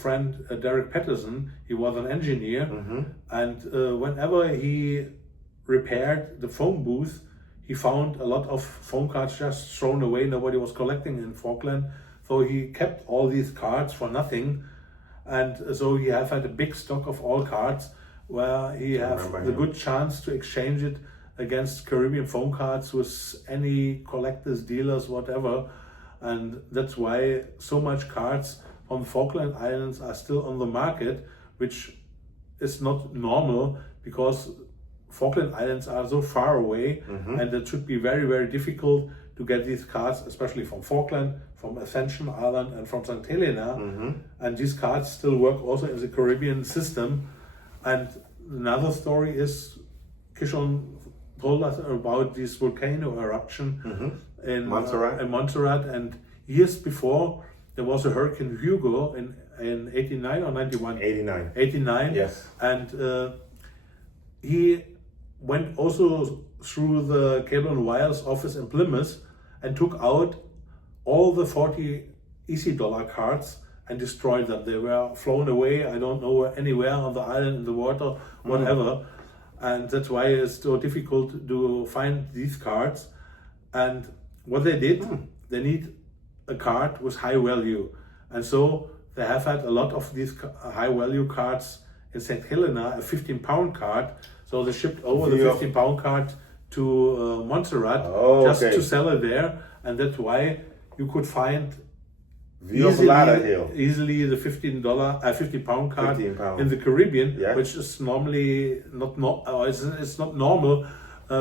friend Derek Patterson. He was an engineer, and whenever he repaired the phone booth, he found a lot of phone cards just thrown away. Nobody was collecting in Falkland, so he kept all these cards for nothing, and so he has had a big stock of all cards, where he has the good chance to exchange it against Caribbean phone cards with any collectors, dealers, whatever. And that's why so much cards from Falkland Islands are still on the market, which is not normal, because Falkland Islands are so far away, and it should be very, very difficult to get these cards, especially from Falkland, from Ascension Island, and from St. Helena. And these cards still work also in the Caribbean system. And another story is, Kishon told us about this volcano eruption in Montserrat, and years before there was a Hurricane Hugo in 89 or 91? 89. Yes. And he went also through the Cable and Wires office in Plymouth and took out all the 40 EC dollar cards and destroyed them. They were flown away, I don't know, anywhere on the island, in the water, whatever. And that's why it's so difficult to find these cards. And what they did, they need a card with high value. And so they have had a lot of these high value cards in St. Helena, a 15-pound card. So they shipped over the 15-pound card to Montserrat just to sell it there. And that's why you could find easily the $15 card in the Caribbean, which is normally it's not normal,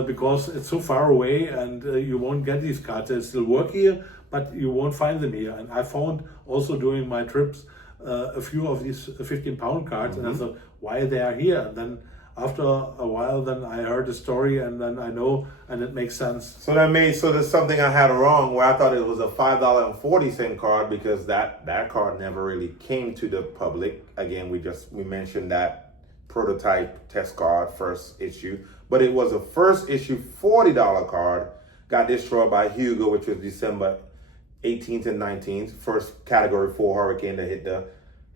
because it's so far away, and you won't get these cards. They still work here, but you won't find them here. And I found also during my trips a few of these 15-pound cards, and I thought, why they are here? And then after a while, then I heard the story, and then I know, and it makes sense. So there's something I had wrong, where I thought it was a $5.40 card, because that card never really came to the public. Again, we mentioned that prototype test card, first issue, but it was a first issue $40 card, got destroyed by Hugo, which was December 18th and 19th, first Category 4 hurricane that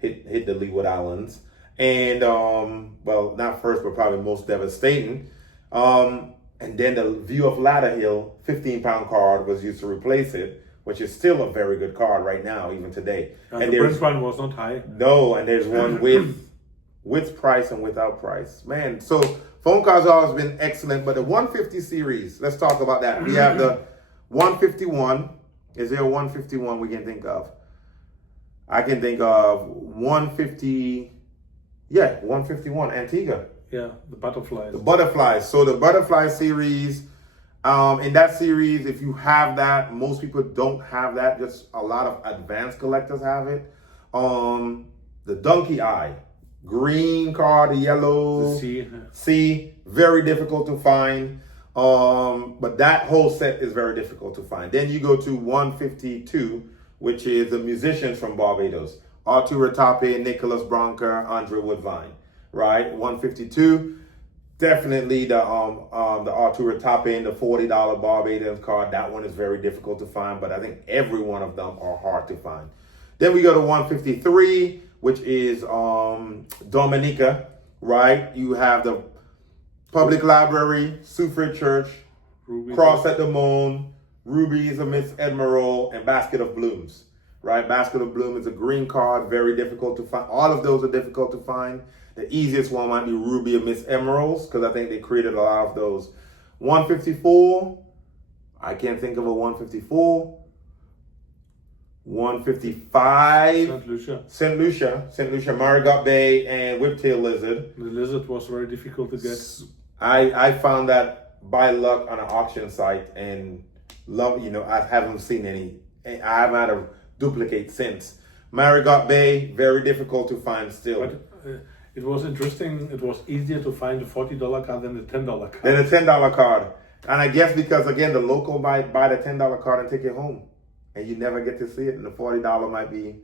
hit the Leeward Islands. And well, not first, but probably most devastating. And then the View of Lauderhill 15-pound card was used to replace it, which is still a very good card right now, even today. And the first one was not high. No, and there's one with price and without price. Man, so Phonecards have always been excellent, but the 150 series, let's talk about that. We have the 151. Is there a 151 we can think of? I can think of 150. Yeah, 151, Antigua. Yeah, the butterflies. The butterflies. So the butterfly series, in that series, if you have that, most people don't have that. Just a lot of advanced collectors have it. The donkey eye, green card, yellow, the C, very difficult to find. But that whole set is very difficult to find. Then you go to 152, which is the musicians from Barbados. Arturo Tape, Nicholas Bronker, Andre Woodvine, right? 152, definitely the Arturo Tape, the $40 Barbados card. That one is very difficult to find, but I think every one of them are hard to find. Then we go to 153, which is Dominica, right? You have the Public Library, Suffolk Church, Ruby. Cross at the Moon, Rubies of Miss Admiral, and Basket of Blooms. Right, Basket of Bloom is a green card, very difficult to find. All of those are difficult to find. The easiest one might be Ruby of Miss Emeralds, because I think they created a lot of those. 154, I can't think of a 154. 155, St. Lucia, Marigot Bay, and Whiptail Lizard. The lizard was very difficult to get. I found that by luck on an auction site, and I haven't seen any. I haven't had a duplicate since. Marigot Bay, very difficult to find still. But it was interesting. It was easier to find a $40 card than the $10 card. Than a $10 card. And I guess because, again, the local might buy the $10 card and take it home. And you never get to see it. And the $40 might be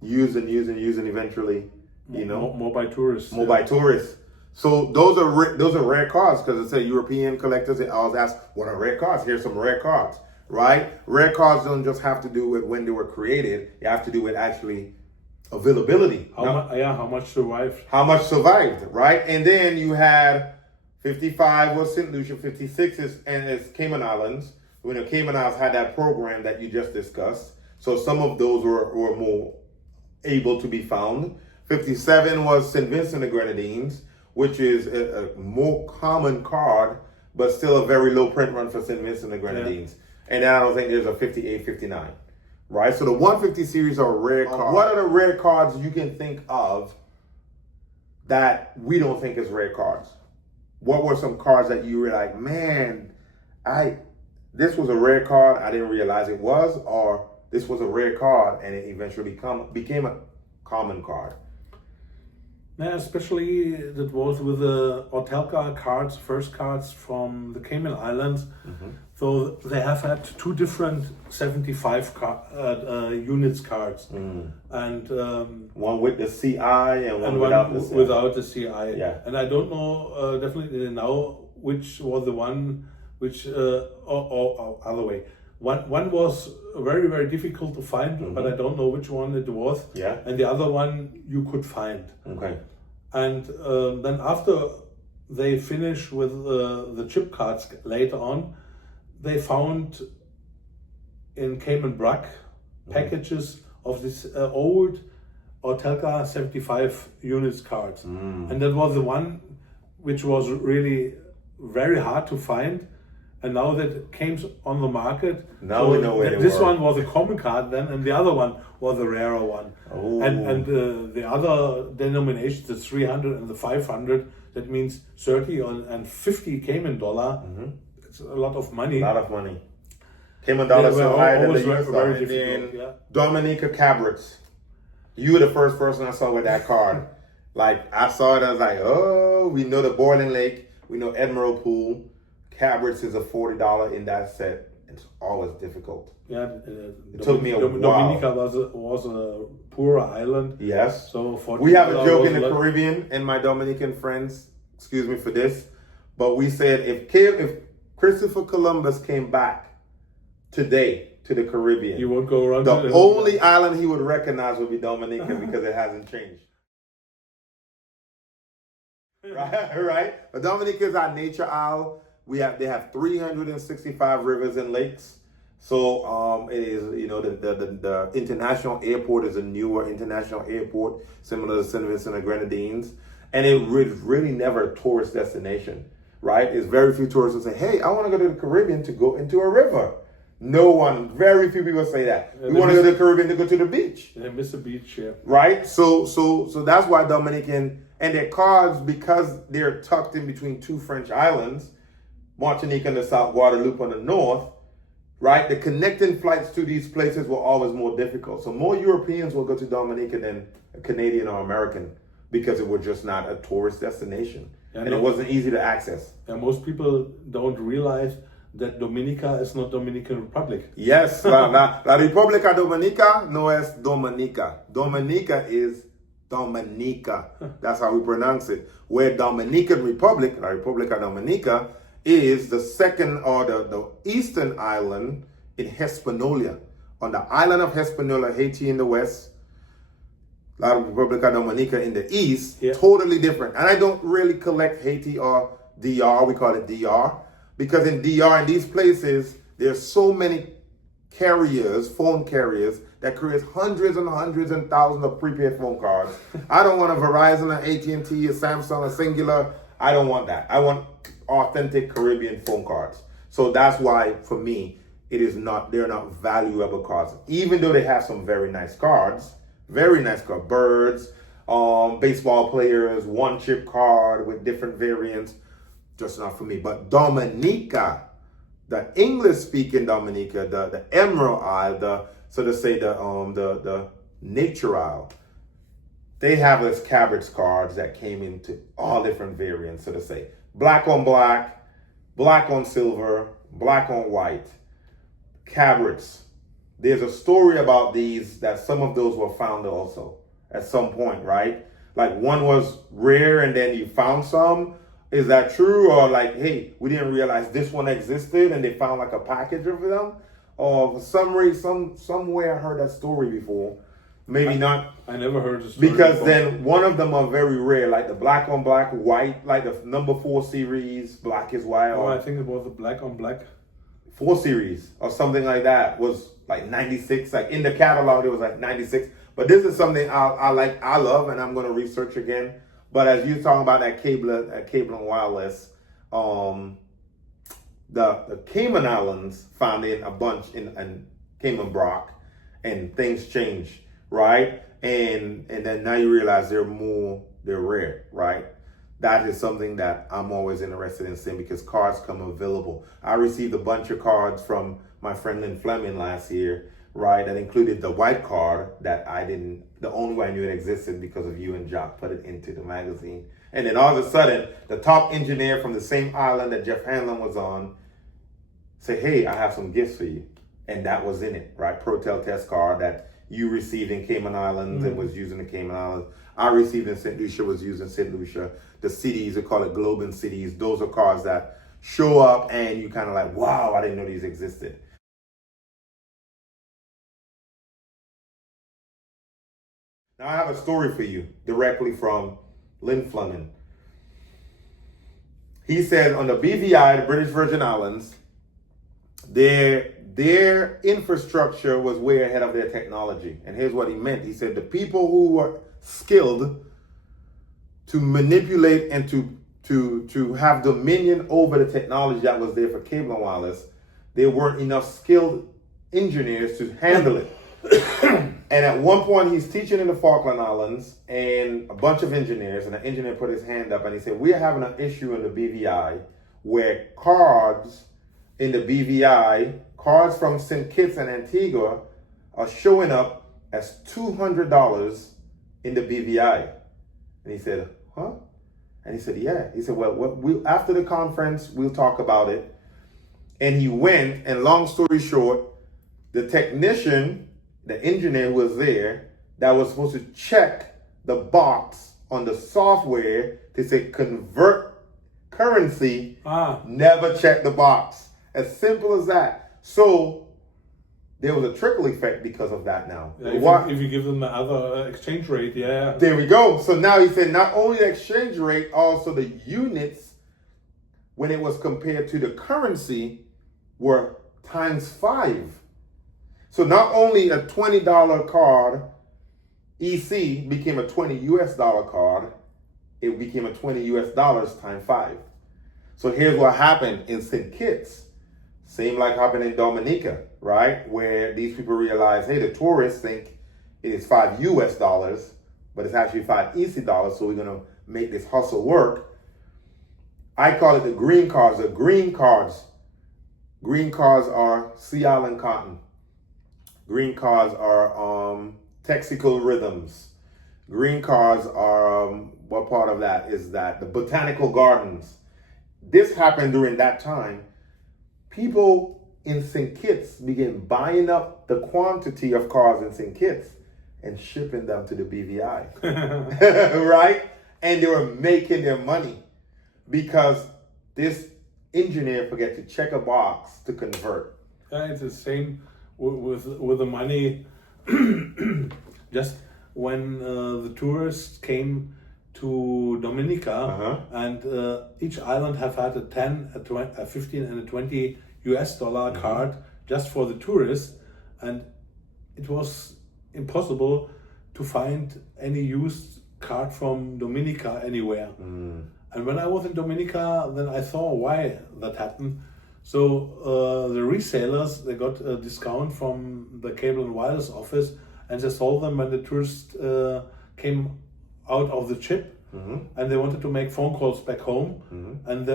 used and eventually, More by tourists. More by tourists. So those are rare cards, because it's a European collectors. They always ask, what are rare cards? Here's some rare cards. Right? Rare cards don't just have to do with when they were created. You have to do with actually availability. How much survived? How much survived, right? And then you had 55 was St. Lucia, 56 is Cayman Islands. When the Cayman Islands had that program that you just discussed. So some of those were more able to be found. 57 was St. Vincent and Grenadines, which is a more common card, but still a very low print run for St. Vincent and Grenadines. Yeah. And then I don't think there's a 58, 59. Right? So the 150 series are rare cards. What are the rare cards you can think of that we don't think is rare cards? What were some cards that you were like, man, this was a rare card, I didn't realize it was, or this was a rare card and it eventually became a common card? Yeah, especially that was with the Ortelka cards, first cards from the Cayman Islands. Mm-hmm. So they have had two different 75 units cards, and one with the CI and one without the CI. Yeah. And I don't know definitely now which was the one which or other way. One was very, very difficult to find, but I don't know which one it was. Yeah. And the other one you could find. Okay. And then after they finish with the chip cards later on, they found in Cayman Brac packages of this old Ortelka 75 units cards. And that was the one which was really very hard to find. And now that it came on the market, now we know where they this were. one was a common card then, and the other one was a rarer one. Oh. And the other denominations, the 300 and the 500, that means 30 and 50 Cayman dollar. It's a lot of money. A lot of money. Cayman dollar so higher than the US dollar. Very difficult, yeah. Dominica Cabrits. You were the first person I saw with that card. Like, I saw it, I was like, oh, we know the Boiling Lake, we know Admiral Pool. Cabrits is a $40 in that set. It's always difficult. Yeah, it took me a while. Dominica was a poorer island. Yes. So we have a joke in the Caribbean, and my Dominican friends, excuse me for this, but we said if Christopher Columbus came back today to the Caribbean, he won't go around. The only island he would recognize would be Dominica because it hasn't changed. Right? But Dominica is our nature isle. They have 365 rivers and lakes. So it is, the international airport is a newer international airport, similar to St. Vincent and Grenadines. And it really never a tourist destination, right? It's very few tourists who say, hey, I want to go to the Caribbean to go into a river. No one, very few people say that. We want to go to the Caribbean to go to the beach. They miss a beach, yeah. Right? So that's why Dominican, and their cards, because they're tucked in between two French islands, Martinique on the south, Guadeloupe on the north, right? The connecting flights to these places were always more difficult. So more Europeans will go to Dominica than a Canadian or American because it was just not a tourist destination. And it wasn't easy to access. And most people don't realize that Dominica is not Dominican Republic. Yes, la República Dominica no es Dominica. Dominica is Dominica. That's how we pronounce it. Where Dominican Republic, La República Dominica, is the second or the eastern island in Hispaniola. On the island of Hispaniola, Haiti in the west, La República Dominica in the east, totally different. And I don't really collect Haiti or DR, we call it DR, because in DR, in these places, there's so many carriers, phone carriers, that create hundreds and hundreds and thousands of prepaid phone cards. I don't want a Verizon, an AT&T, a Samsung, a Singular. I don't want that. I want authentic Caribbean phone cards. So that's why, for me, they're not valuable cards. Even though they have some very nice cards, birds, baseball players, one chip card with different variants, just not for me. But Dominica, the English-speaking Dominica, the Emerald Isle, the Nature Isle, they have this Cabrits cards that came into all different variants, so to say. Black on black, black on silver, black on white. Cabrits. There's a story about these that some of those were found also at some point, right? Like one was rare and then you found some. Is that true? Or like, hey, we didn't realize this one existed and they found like a package of them? Or for some reason, somewhere I heard that story before. Maybe not. I never heard the story Because before. then one of them are very rare, like the black on black white, like the number 4 series, black is white, Oh, or I think it was the black on black. 4 series or something like that was like 96. Like in the catalog, it was like 96. But this is something I like, I love, and I'm going to research again. But as you're talking about that cable and wireless, the Cayman Islands found in a bunch in Cayman Brock, and things changed, right? And then now you realize they're rare, right? That is something that I'm always interested in seeing, because cards come available. I received a bunch of cards from my friend Lynn Fleming last year, right? That included the white card that the only way I knew it existed because of you and Jock put it into the magazine. And then all of a sudden, the top engineer from the same island that Jeff Hanlon was on said, hey, I have some gifts for you. And that was in it, right? Protel test card that you received in Cayman Islands and was using the Cayman Islands. I received in St. Lucia, was using St. Lucia. The cities, they call it Globin cities. Those are cards that show up and you kind of like, wow, I didn't know these existed. Now I have a story for you directly from Lynn Fleming. He said on the BVI, the British Virgin Islands, their infrastructure was way ahead of their technology. And here's what he meant. He said the people who were skilled to manipulate and to have dominion over the technology that was there for cable and wireless, there weren't enough skilled engineers to handle it. And at one point he's teaching in the Falkland Islands and a bunch of engineers, and an engineer put his hand up and he said, we're having an issue in the BVI where cards in the BVI, cards from St. Kitts and Antigua are showing up as $200 in the BVI. And he said, huh? And he said, yeah. He said, well, after the conference, we'll talk about it. And he went, and long story short, the technician, the engineer who was there, that was supposed to check the box on the software to say convert currency, never checked the box. As simple as that. So there was a trickle effect because of that now. Yeah, if you give them the other exchange rate, yeah. There we go. So now he said not only the exchange rate, also the units, when it was compared to the currency, were times 5. So not only a $20 card, EC, became a $20 US card, it became a $20 US times 5. So here's what happened in St. Kitts. Same like happened in Dominica, right? Where these people realize, hey, the tourists think it is $5 US, but it's actually 5 EC dollars, so we're gonna make this hustle work. I call it the green cards. The green cards are Sea Island cotton. Green cards are Texical rhythms. Green cards are, what part of that is that? The botanical gardens. This happened during that time. People in St. Kitts began buying up the quantity of cards in St. Kitts and shipping them to the BVI, right? And they were making their money because this engineer forgot to check a box to convert. Yeah, it's the same with the money. Just when the tourists came to Dominica, and each island have had a 10, a 15, and a 20 US dollar card just for the tourists, and it was impossible to find any used card from Dominica anywhere. And when I was in Dominica, then I saw why that happened. So the resellers, they got a discount from the cable and wireless office, and they sold them when the tourists came out of the chip, and they wanted to make phone calls back home, and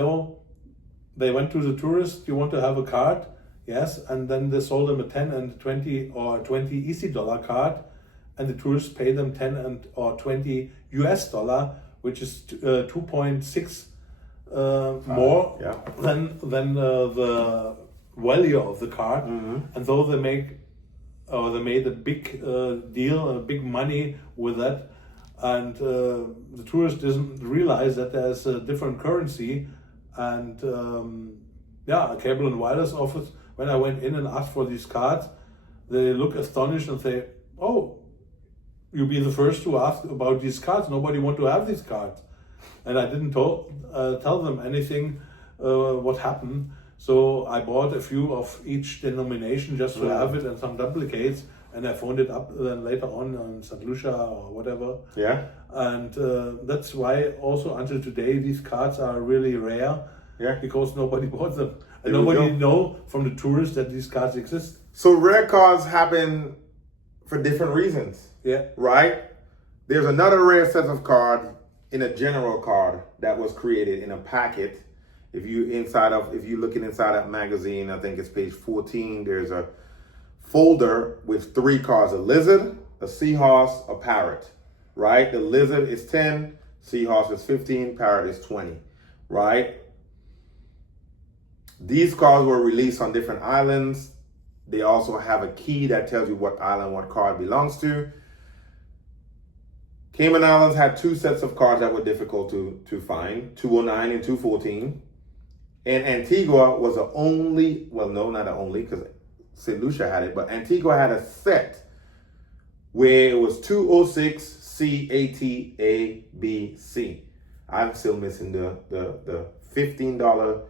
they went to the tourist, you want to have a card? Yes, and then they sold them a 10 and 20 or 20 EC dollar card, and the tourists paid them 10 and or 20 US dollar, which is 2.6 more than the value of the card. And though they made a big deal, a big money with that, and the tourist doesn't realize that there's a different currency. And a cable and wireless office, when I went in and asked for these cards, they look astonished and say, oh, you be the first to ask about these cards. Nobody want to have these cards. And I didn't tell them anything what happened. So I bought a few of each denomination just to have it and some duplicates. And I phoned it up then later on Sattler or whatever. Yeah. And that's why also until today these cards are really rare. Yeah. Because nobody bought them. And There we nobody go. know from the tourists that these cards exist. So rare cards happen for different reasons, Yeah. right? There's another rare set of cards in a general card that was created in a packet. If you're looking inside that magazine, I think it's page 14, there's a folder with 3 cards: a lizard, a seahorse, a parrot, right? The lizard is 10, seahorse is 15, parrot is 20, right? These cards were released on different islands. They also have a key that tells you what island what card belongs to. Cayman Islands had 2 sets of cards that were difficult to find, 209 and 214. And Antigua was the only, well, no, not the only, because St. Lucia had it, but Antigua had a set where it was 206 C, A, T, A, B, C. I'm still missing the $15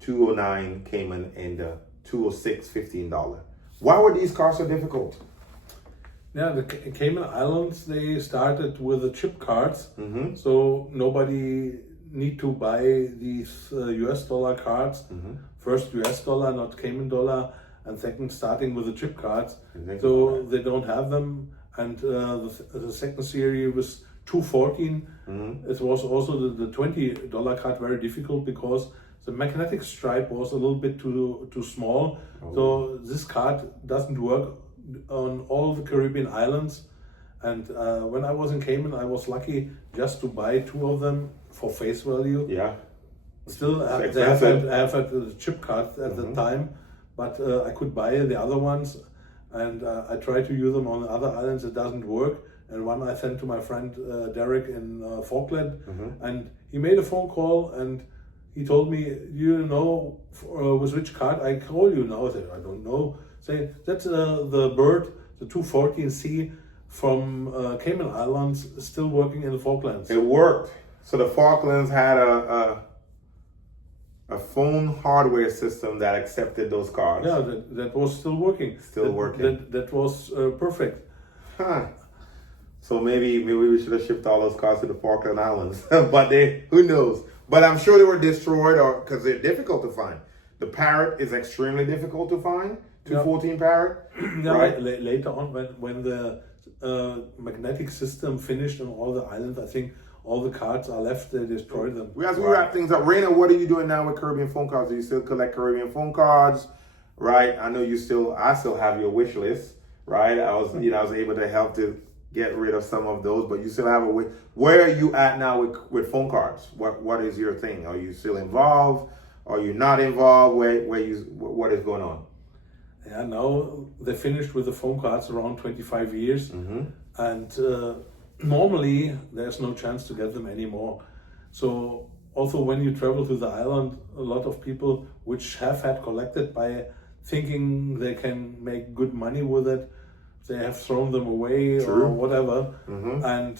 209 Cayman and the 206 $15. Why were these cards so difficult? Yeah, the Cayman Islands, they started with the chip cards. Mm-hmm. So nobody need to buy these US dollar cards. Mm-hmm. First US dollar, not Cayman dollar. And second, starting with the chip cards. Exactly. So they don't have them. And the second series was 214. Mm-hmm. It was also the $20 card very difficult because the magnetic stripe was a little bit too small. Oh. So this card doesn't work on all the Caribbean islands. And when I was in Cayman, I was lucky just to buy 2 of them for face value. Yeah. Still, I It's have expensive. had the chip card at the time, but I could buy the other ones. And I tried to use them on the other islands. It doesn't work. And one I sent to my friend Derek in Falkland. And he made a phone call and he told me, you know, with which card I call you now? I said, I don't know. Say, that's the bird, the 214C from Cayman Islands, still working in the Falklands. It worked. So the Falklands had a phone hardware system that accepted those cards. Yeah, that was still working. Working. That was perfect. Huh. So maybe we should have shipped all those cards to the Falkland Islands. But who knows? But I'm sure they were destroyed or because they're difficult to find. The parrot is extremely difficult to find. 214 parrot. Yeah, right? Later on, when the magnetic system finished on all the islands, I think all the cards are left. They destroyed them. As we wrap things up, Raina, what are you doing now with Caribbean phone cards? Do you still collect Caribbean phone cards? Right. I know I still have your wish list. Right. I was able to help to get rid of some of those, but you still have where are you at now with phone cards? What is your thing? Are you still involved? Are you not involved? What is going on? Yeah, now they finished with the phone cards around 25 years, and normally there's no chance to get them anymore. So also when you travel to the island, a lot of people which have had collected by thinking they can make good money with it, they have thrown them away or whatever. And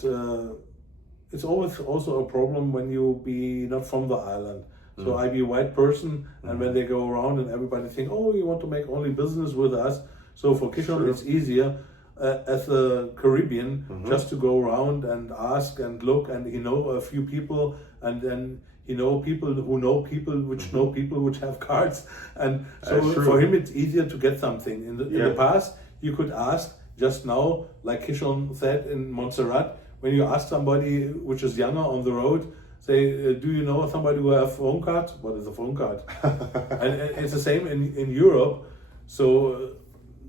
it's always also a problem when you be not from the island. So I be a white person, and when they go around and everybody think, oh, you want to make only business with us. So for Kishore, it's easier as a Caribbean just to go around and ask and look, and he know a few people, and then he know people who know people which know people which have cards, and so for him it's easier to get something. In the past, you could ask just now, like Kishore said in Montserrat, when you ask somebody which is younger on the road, say, do you know somebody who have phone cards? What is a phone card? and it's the same in Europe. So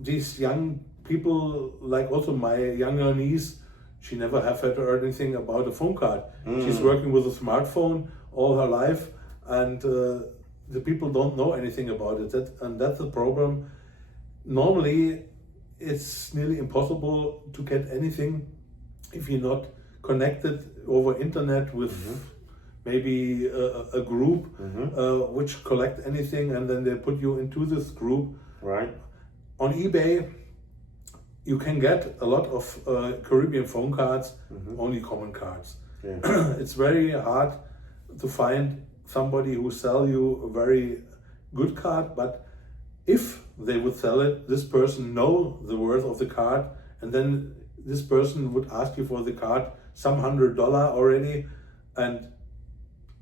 these young people, like also my younger niece, she never have heard anything about a phone card. She's working with a smartphone all her life, and the people don't know anything about it. And that's the problem. Normally, it's nearly impossible to get anything if you're not connected over internet with maybe a group which collect anything, and then they put you into this group. Right. On eBay, you can get a lot of Caribbean phone cards, only common cards. Yeah. It's very hard to find somebody who sell you a very good card, but if they would sell it, this person know the worth of the card, and then this person would ask you for the card some $100 already, and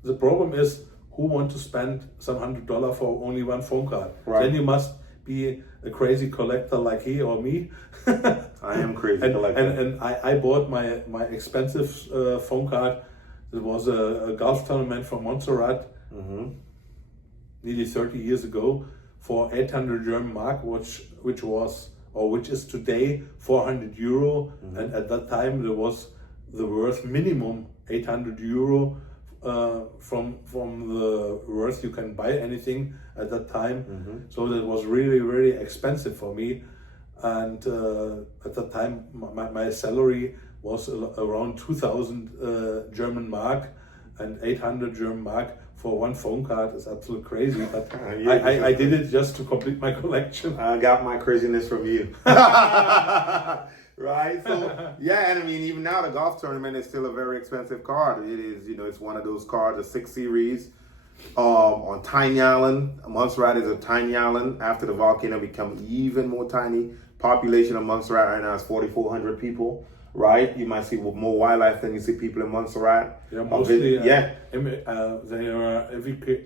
the problem is who want to spend some $100 for only one phone card? Right. Then you must be a crazy collector like he or me. I am crazy collector. And I bought my expensive phone card. It was a golf tournament from Montserrat, nearly 30 years ago, for 800 German mark, which is today 400 euro. And at that time there was the worth minimum 800 euro from the worth you can buy anything at that time. So that was really, really expensive for me. And at that time my salary was around 2,000 German mark, and 800 German mark for one phone card is absolutely crazy. But I did it just to complete my collection. I got my craziness from you. Right? So, yeah, and I mean, even now the golf tournament is still a very expensive card. It is, it's one of those cards, a 6 series on Tiny Island. Montserrat is a tiny island. After the volcano become even more tiny. Population of Montserrat right now is 4,400 people. Right, you might see more wildlife than you see people in Montserrat. Yeah, mostly. Yeah, they are evacuated.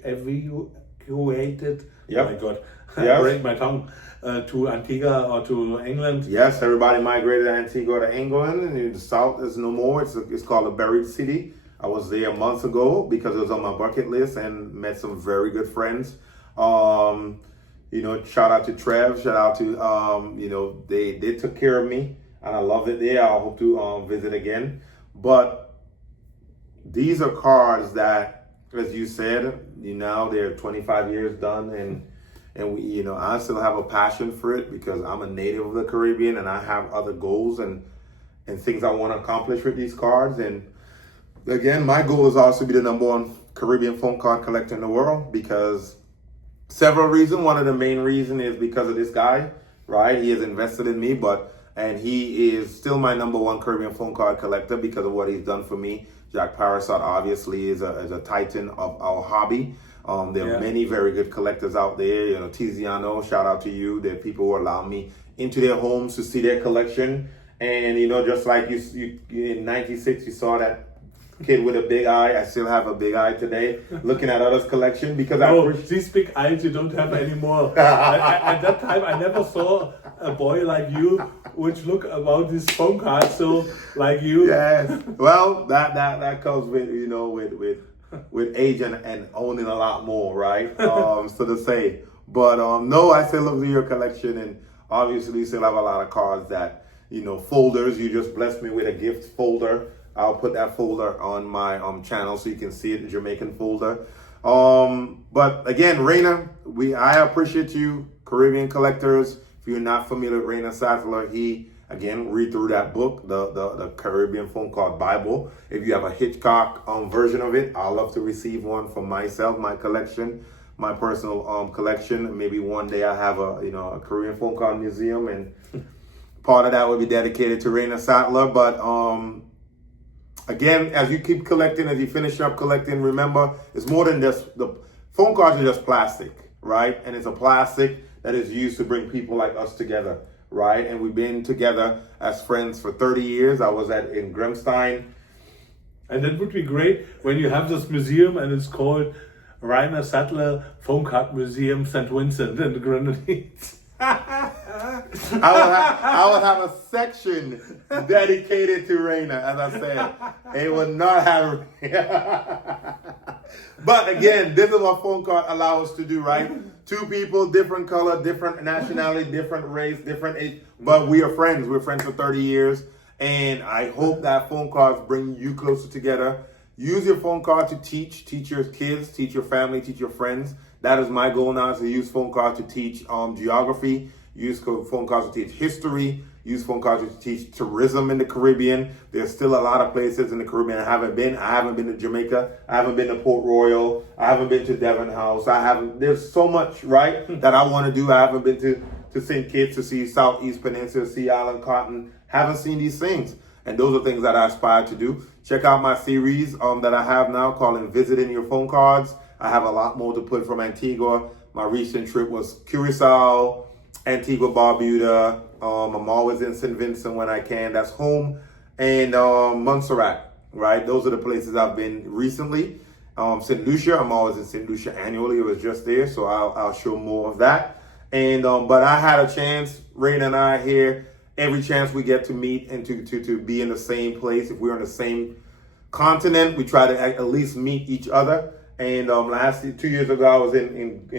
Yep. Oh my God, Yes. break my tongue. To Antigua or to England. Yes, everybody migrated to Antigua to England, and the south is no more. It's called a buried city. I was there months ago because it was on my bucket list and met some very good friends. Shout out to Trev. Shout out to they took care of me. And I loved it there. I hope to visit again. But these are cards that, as you said, they're 25 years done, and we, I still have a passion for it because I'm a native of the Caribbean and I have other goals and things I want to accomplish with these cards. And again, my goal is also to be the #1 Caribbean phone card collector in the world because several reasons. One of the main reasons is because of this guy, right? He has invested in me, and he is still my #1 Caribbean phone card collector because of what he's done for me. Jack Parasot obviously is a titan of our hobby. There are many very good collectors out there. Tiziano, shout out to you. There are people who allow me into their homes to see their collection. And just like you in '96, you saw that kid with a big eye. I still have a big eye today, looking at others' collection because these big eyes you don't have anymore. At that time, I never saw a boy like you, which look about this phone card so like you. Yes. Well, that comes with age and owning a lot more, right? So to say, but no, I still look at your collection, and obviously you still have a lot of cards that folders. You just blessed me with a gift folder. I'll put that folder on my channel so you can see it, the Jamaican folder. But again, Raina, I appreciate you, Caribbean collectors. If you're not familiar with Raina Sattler, read through that book, the Caribbean Phone Card Bible. If you have a Hitchcock version of it, I'd love to receive one for myself, my collection, my personal collection. Maybe one day I have a Caribbean Phone Card museum, and part of that would be dedicated to Raina Sattler. But again, as you keep collecting, as you finish up collecting, remember, it's more than just the phone cards are just plastic, right? And it's a plastic that is used to bring people like us together, right? And we've been together as friends for 30 years. I was in Grimstein. And that would be great when you have this museum and it's called Raina Sattler Phone Card Museum, St. Vincent and the Grenadines. I would have a section dedicated to Raina, as I said. It would not have. But again, this is what phone card allow us to do, right? Two people, different color, different nationality, different race, different age, but we are friends. We're friends for 30 years, and I hope that phone cards bring you closer together. Use your phone card to teach your kids, teach your family, teach your friends. That is my goal now, is to use phone cards to teach geography, use phone cards to teach history, use phone cards to teach tourism in the Caribbean. There's still a lot of places in the Caribbean I haven't been. I haven't been to Jamaica. I haven't been to Port Royal. I haven't been to Devon House. There's so much, right, that I want to do. I haven't been to to send kids to see Southeast Peninsula, Sea Island, Cotton. Haven't seen these things. And those are things that I aspire to do. Check out my series that I have now called Visiting Your Phone Cards. I have a lot more to put from Antigua. My recent trip was Curacao, Antigua, Barbuda. I'm always in St. Vincent when I can. That's home. And Montserrat, right? Those are the places I've been recently. St. Lucia, I'm always in St. Lucia annually. It was just there, so I'll show more of that. And but I had a chance, Raina and I here, every chance we get to meet and to be in the same place. If we're on the same continent, we try to at least meet each other. And 2 years ago, I was in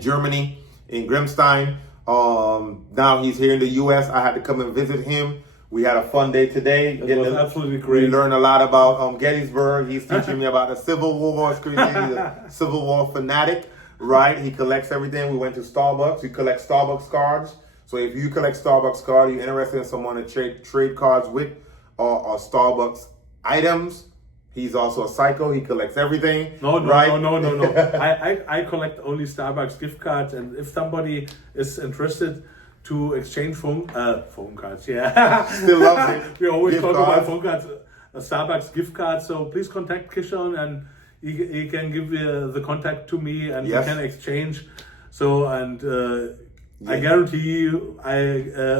Germany, in Grimstein. Now he's here in the U.S. I had to come and visit him. We had a fun day today. It was absolutely great. We learned a lot about Gettysburg. He's teaching me about the Civil War. He's a Civil War fanatic, right? He collects everything. We went to Starbucks. We collect Starbucks cards. So if you collect Starbucks cards, you're interested in someone to trade cards with or Starbucks items, he's also a psycho. He collects everything. No. I collect only Starbucks gift cards, and if somebody is interested to exchange phone cards, yeah. Still loves it. We always Gift talk cards. about phone cards, Starbucks gift cards. So please contact Kishon, and he can give the contact to me, and Yes. we can exchange. So I guarantee you, I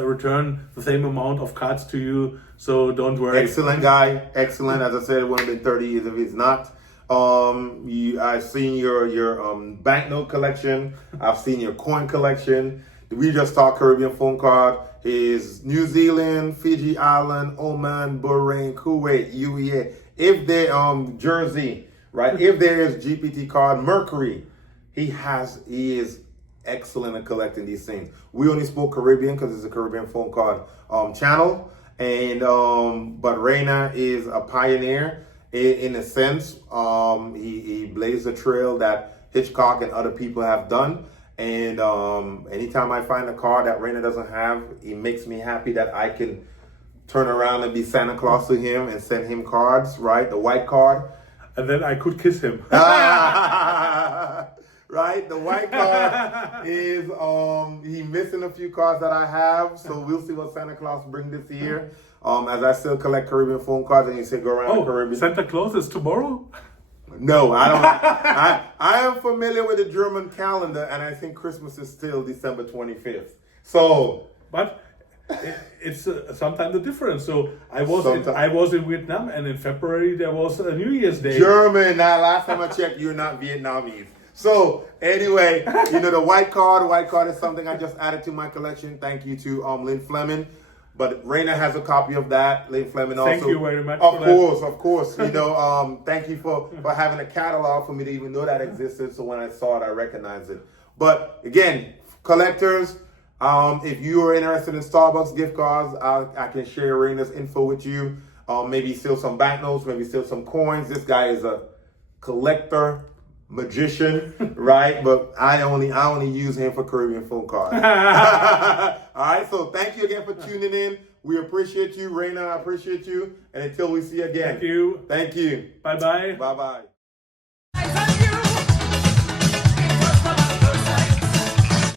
return the same amount of cards to you. So don't worry. Excellent guy. Excellent. As I said, it wouldn't have been 30 years if he's not. I've seen your banknote collection. I've seen your coin collection. We just talked Caribbean phone card. Is New Zealand, Fiji Island, Oman, Bahrain, Kuwait, UEA. If they Jersey, right? If there is GPT card, Mercury, he is excellent at collecting these things. We only spoke Caribbean because it's a Caribbean phone card channel. And but Raina is a pioneer in a sense. He blazed a trail that Hitchcock and other people have done. And anytime I find a card that Raina doesn't have, it makes me happy that I can turn around and be Santa Claus to him and send him cards, right? The white card. And then I could kiss him. Right? The white card is, he missing a few cards that I have. So we'll see what Santa Claus brings this year. As I still collect Caribbean phone cards, and you say go around the Caribbean. Santa Claus is tomorrow? No, I don't. I am familiar with the German calendar, and I think Christmas is still December 25th. So, but it's sometimes the difference. So I was in Vietnam, and in February there was a New Year's Day. German. Now, last time I checked, you're not Vietnamese. So anyway, the white card is something I just added to my collection. Thank you to Lynn Fleming. But Raina has a copy of that. Lynn Fleming also. Thank you very much. Of course. Thank you for having a catalog for me to even know that existed. So when I saw it, I recognized it. But again, collectors, if you are interested in Starbucks gift cards, I can share Raina's info with you. Maybe steal some banknotes, maybe steal some coins. This guy is a collector, magician, right? But I only use him for Caribbean phone cards. All right, so thank you again for tuning in. We appreciate you, Raina. I appreciate you. And until we see you again. Thank you. Thank you. Bye-bye. Bye-bye.